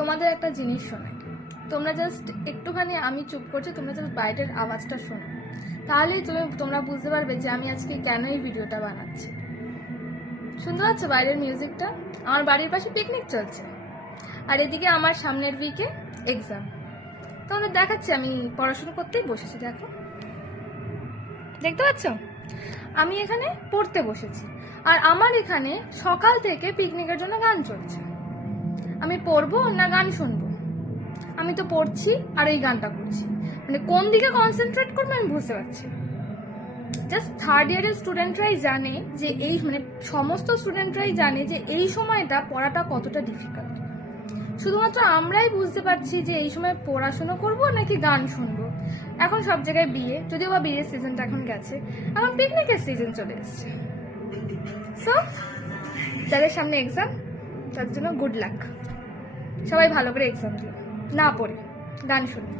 তোমাদের একটা জিনিস শোনাই, তোমরা জাস্ট একটুখানি, আমি চুপ করছি, তোমরা জাস্ট বাইরের আওয়াজটা শোনো, তাহলেই তোমরা বুঝতে পারবে যে আমি আজকে কেন এই ভিডিওটা বানাচ্ছি। শুনতে পাচ্ছ বাইরের মিউজিকটা? আমার বাড়ির পাশে পিকনিক চলছে, আর এদিকে আমার সামনের উইকে এক্সাম। তোমাদের দেখাচ্ছি, আমি পড়াশোনা করতেই বসেছি। দেখো, দেখতে পাচ্ছ আমি এখানে পড়তে বসেছি, আর আমার এখানে সকাল থেকে পিকনিকের জন্য গান চলছে। আমি পড়বো না গান শুনবো? আমি তো পড়ছি আর এই গানটা করছি, মানে কোন দিকে কনসেন্ট্রেট করবো আমি বুঝতে পারছি। জাস্ট থার্ড ইয়ারের স্টুডেন্টরাই জানে যে এই, মানে সমস্ত স্টুডেন্টরাই জানে যে এই সময়টা পড়াটা কতটা ডিফিকাল্ট। শুধুমাত্র আমরাই বুঝতে পারছি যে এই সময় পড়াশোনা করব নাকি গান শুনবো। এখন সব জায়গায় বিয়ে, যদিও বা বিয়ের সিজনটা এখন গেছে, এখন পিকনিকের সিজন চলে এসছে। সো যাদের সামনে এক্সাম, তাদের জন্য গুড লাক। সবাই ভালো করে এক্সাম দিও, না পড়ে গান শুনে।